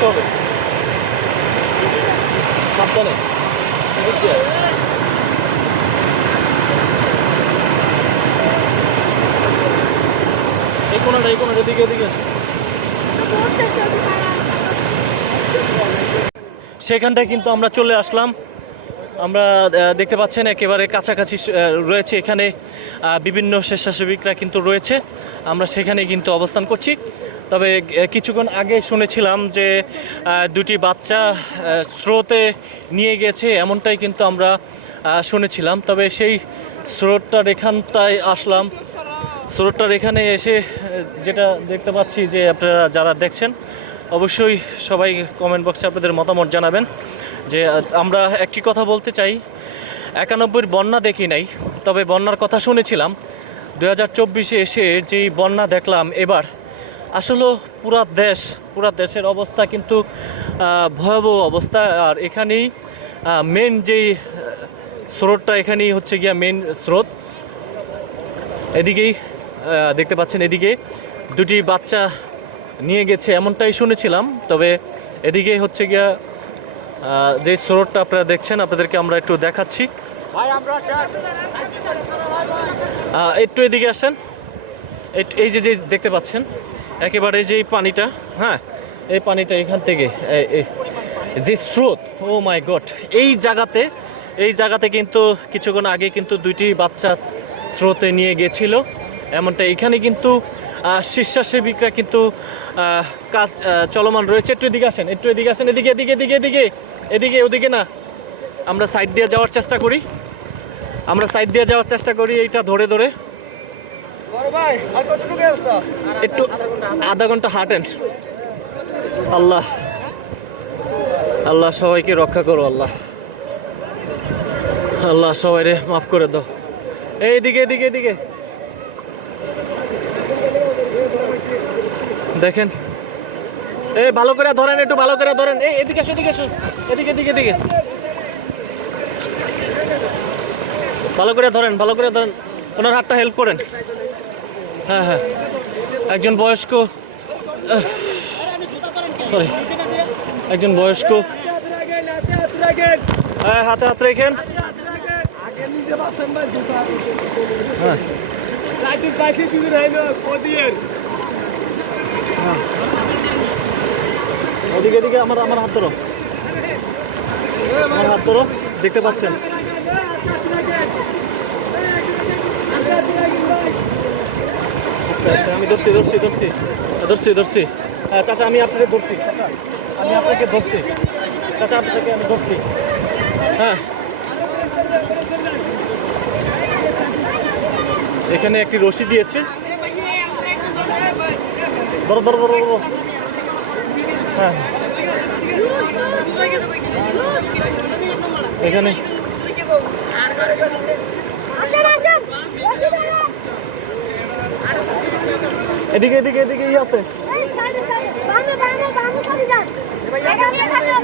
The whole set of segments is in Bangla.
তুলতে হবে। সাবধানে। এই কোনাটা এই কোনাটা দিকে সেখানটায় কিন্তু আমরা চলে আসলাম। আমরা দেখতে পাচ্ছেন একেবারে কাছাকাছি রয়েছে এখানে বিভিন্ন স্বেচ্ছাসেবিকরা কিন্তু রয়েছে। আমরা সেখানে কিন্তু অবস্থান করছি। তবে কিছুক্ষণ আগে শুনেছিলাম যে দুটি বাচ্চা স্রোতে নিয়ে গেছে, এমনটাই কিন্তু আমরা শুনেছিলাম। তবে সেই স্রোতটার এখানটায় আসলাম। স্রোতটার এখানে এসে যেটা দেখতে পাচ্ছি যে আপনারা যারা দেখছেন, অবশ্যই সবাই কমেন্ট বক্সে আপনাদের মতামত জানাবেন। যে আমরা একটি কথা বলতে চাই। একানব্বইয়ের বন্যা দেখি নাই, তবে বন্যার কথা শুনেছিলাম। দু হাজার চব্বিশে এসে যেই বন্যা দেখলাম এবার, আসলে পুরা দেশ, পুরা দেশের অবস্থা কিন্তু ভয়াবহ অবস্থা। আর এখানেই মেন যেই স্রোতটা এখানেই হচ্ছে গিয়া মেন স্রোত। এদিকেই দেখতে পাচ্ছেন এদিকে দুটি বাচ্চা নিয়ে গেছে, এমনটাই শুনেছিলাম। তবে এদিকে হচ্ছে গিয়া যে স্রোতটা আপনারা দেখছেন আপনাদেরকে আমরা একটু দেখাচ্ছি। একটু এদিকে আসেন। এই যে যে দেখতে পাচ্ছেন একেবারে যে পানিটা হ্যাঁ এই পানিটা এখান থেকে যে স্রোত ও মাই গড এই জায়গাতে এই জায়গাতে কিন্তু কিছুক্ষণ আগে কিন্তু দুইটি বাচ্চা স্রোতে নিয়ে গেছিল এমনটা এখানে কিন্তু স্বেচ্ছাসেবিকরা কিন্তু কাজ চলমান রয়েছে। একটু এদিকে আসেন একটু এদিকে আসেন এদিকে এদিকে এদিকে এদিকে। এদিকে ওদিকে না আমরা সাইড দিয়ে যাওয়ার চেষ্টা করি। আমরা সাইড দিয়ে যাওয়ার চেষ্টা করি এইটা ধরে ধরে। একটু আধা ঘণ্টা হাঁটেন আল্লাহ আল্লাহ সবাইকে রক্ষা করো আল্লাহ। আল্লাহ সবাই রে মাফ করে দাও। এইদিকে এদিকে এদিকে। দেখেন এই ভালো করে ধরেন একটু, ভালো করে ধরেন। এই এদিকে আসো এদিকে আসো। এদিকে এদিকে এদিকে। ভালো করে ধরেন, ভালো করে ধরেন। ওনার হাতটা হেল্প করেন। হ্যাঁ হ্যাঁ। একজন বয়স্ক। সরি একজন বয়স্ক। হ্যাঁ হাতে হাত রেখেন। হ্যাঁ। ওদিকে এদিকে, আমার আমার হাত ধরো। আমার হাত ধরো, দেখতে পাচ্ছেন। আমি ধরছি ধরছি ধরছি। ধরছি ধরছি। হ্যাঁ চাচা, আমি আপনাকে ধরছি। আমি আপনাকে ধরছি। চাচা, আপনাকে আমি ধরছি। হ্যাঁ। এখানে একটি রশি দিয়েছে। ধরো ধরো ধরো হ্যাঁ। এখানে এদিকে এদিকে এদিকে ই আছে। এই সাইডে সাইডে বামে বামে বামে সাইডে যান এটা দিয়ে খাটো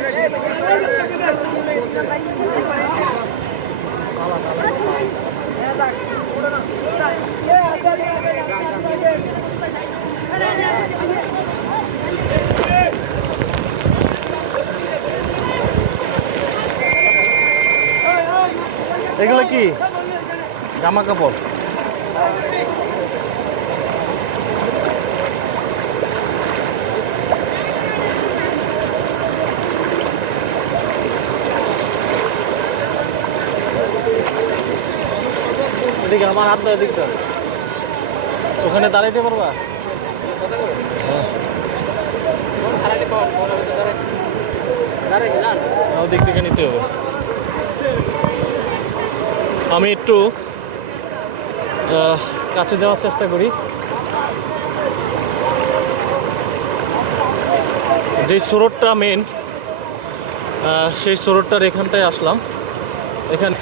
এগুলো কি? জামা কাপড়। এদিকে আমার হাত ধরে দিকটা ওখানে দাঁড়াইতে পারবা? হ্যাঁ। ওদিক থেকে নিতে হবে। আমি একটু কাছে যাওয়ার চেষ্টা করি। যে স্রোতটা মেন সেই সোরোডটার এখানটায় আসলাম। এখানে